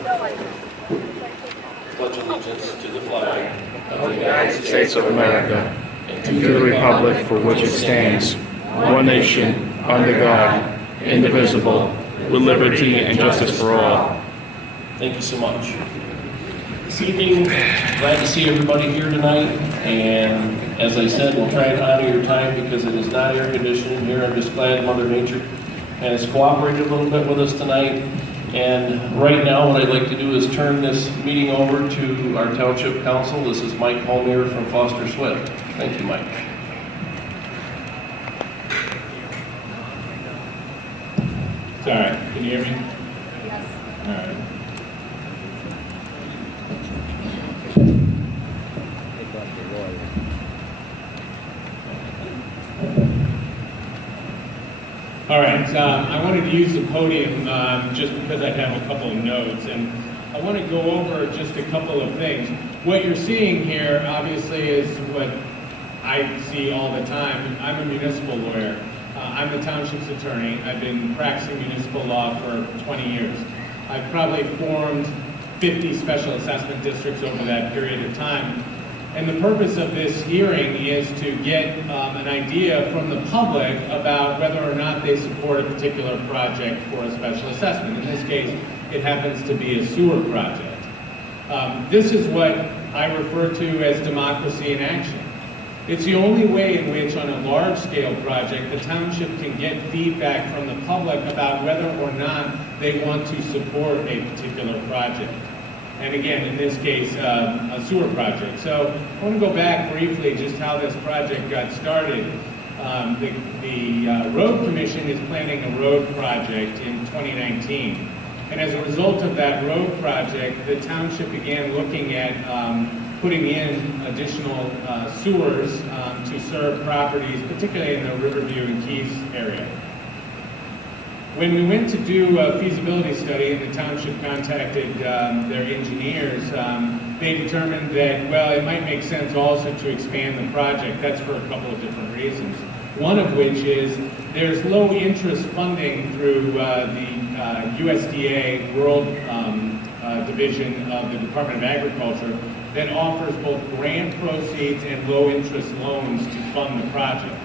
Pledge allegiance to the flag of the United States of America and to the republic for which it stands, one nation, under God, indivisible, with liberty and justice for all. Thank you so much. This evening, glad to see everybody here tonight, and as I said, we'll try and honor your time because it is not air conditioning here. I'm just glad Mother Nature has cooperated a little bit with us tonight. And right now, what I'd like to do is turn this meeting over to our Township Council. This is Mike Holmier from Foster Swift. Thank you, Mike. It's all right. Can you hear me? Yes. All right. All right, I wanted to use the podium just because I have a couple of notes, and I want to go over just a couple of things. What you're seeing here, obviously, is what I see all the time. I'm a municipal lawyer. I'm the township's attorney. I've been practicing municipal law for 20 years. I've probably formed 50 special assessment districts over that period of time. And the purpose of this hearing is to get an idea from the public about whether or not they support a particular project for a special assessment. In this case, it happens to be a sewer project. This is what I refer to as democracy in action. It's the only way in which, on a large-scale project, the township can get feedback from the public about whether or not they want to support a particular project. And again, in this case, a sewer project. So I want to go back briefly just how this project got started. The Road Commission is planning a road project in 2019. And as a result of that road project, the township began looking at putting in additional sewers to serve properties, particularly in the Riverview and Keys area. When we went to do a feasibility study and the township contacted their engineers, they determined that, well, it might make sense also to expand the project. That's for a couple of different reasons. One of which is there's low interest funding through the USDA World Division of the Department of Agriculture that offers both grant proceeds and low interest loans to fund the project.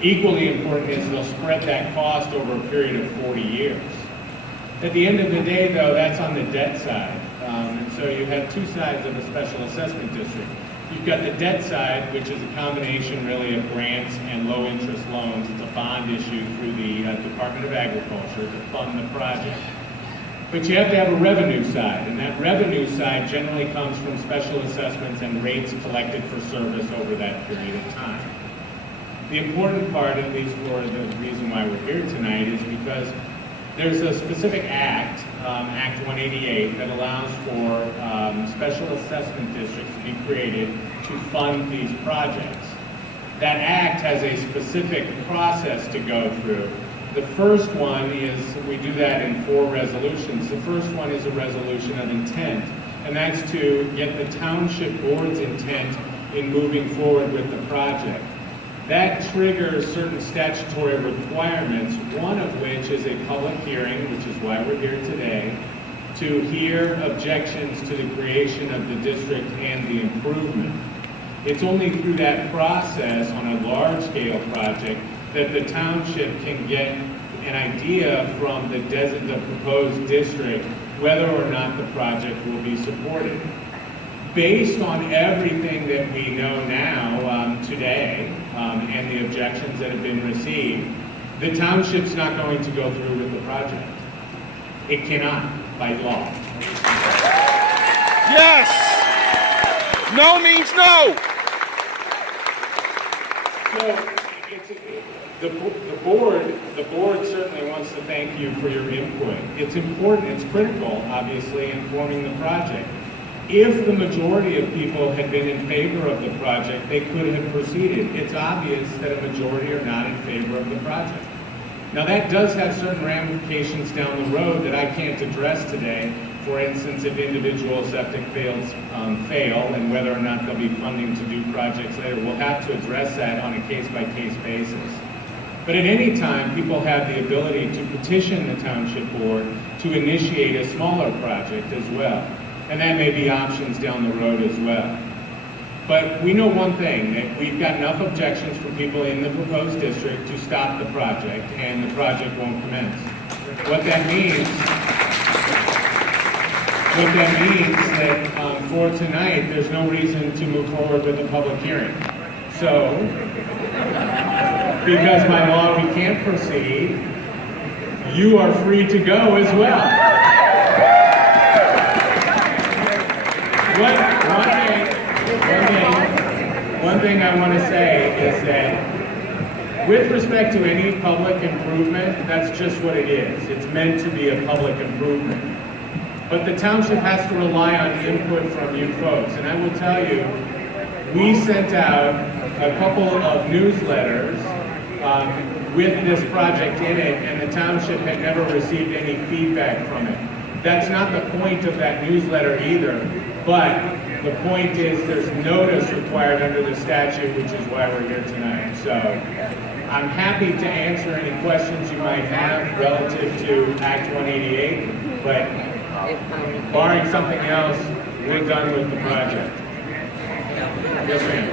Equally important is they'll spread that cost over a period of 40 years. At the end of the day, though, that's on the debt side. And so you have two sides of a special assessment district. You've got the debt side, which is a combination really of grants and low interest loans. It's a bond issue through the Department of Agriculture to fund the project. But you have to have a revenue side, and that revenue side generally comes from special assessments and rates collected for service over that period of time. The important part, at least for the reason why we're here tonight, is because there's a specific act, Act 188, that allows for special assessment districts to be created to fund these projects. That act has a specific process to go through. The first one is, we do that in 4 resolutions. The first one is a resolution of intent, and that's to get the township board's intent in moving forward with the project. That triggers certain statutory requirements, one of which is a public hearing, which is why we're here today, to hear objections to the creation of the district and the improvement. It's only through that process on a large-scale project that the township can get an idea from the proposed district whether or not the project will be supported. Based on everything that we know now today and the objections that have been received, the township's not going to go through with the project. It cannot, by law. Yes! No means no! So, the board certainly wants to thank you for your input. It's important, it's critical, obviously, in forming the project. If the majority of people had been in favor of the project, they could have proceeded. It's obvious that a majority are not in favor of the project. Now that does have certain ramifications down the road that I can't address today. For instance, if individual septic fields fail and whether or not there'll be funding to do projects later, we'll have to address that on a case-by-case basis. But at any time, people have the ability to petition the township board to initiate a smaller project as well. And that may be options down the road as well. But we know one thing, that we've got enough objections from people in the proposed district to stop the project, and the project won't commence. What that means that for tonight, there's no reason to move forward with a public hearing. So, because by law we can't proceed, you are free to go as well. One thing I want to say is that with respect to any public improvement, that's just what it is. It's meant to be a public improvement. But the township has to rely on input from you folks. And I will tell you, we sent out a couple of newsletters with this project in it, and the township had never received any feedback from it. That's not the point of that newsletter either, but the point is there's notice required under the statute, which is why we're here tonight. So I'm happy to answer any questions you might have relative to Act 188, but barring something else, we're done with the project. Yes, ma'am.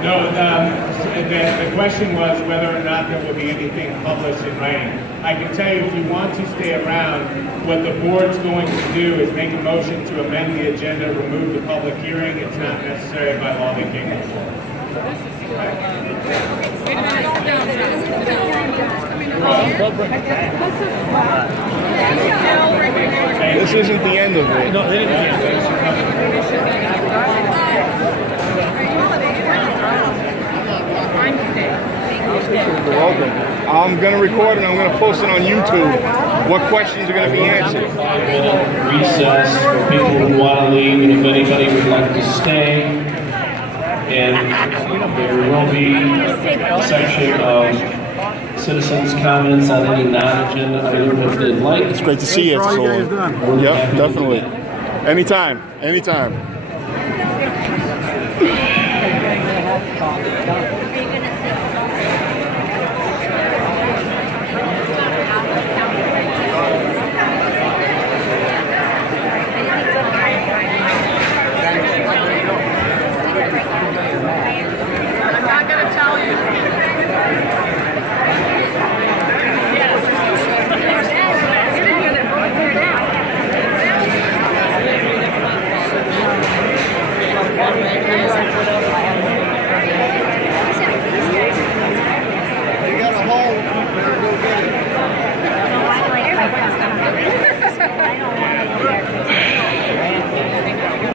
No, the question was whether or not there will be anything published in writing. I can tell you, if you want to stay around, what the board's going to do is make a motion to amend the agenda, remove the public hearing. It's not necessary by law they can't move forward. This isn't the end of it. No, they didn't. You're welcome. I'm going to record it and I'm going to post it on YouTube. What questions are going to be answered? 5-minute recess for people who want to leave, and if anybody would like to stay. And there will be a section of citizens' comments on any non-agenda item if they'd like. It's great to see you. All you guys done. Yep, definitely. Anytime. Anytime. I'm not going to tell you. You got a hole, better go get it. I don't want to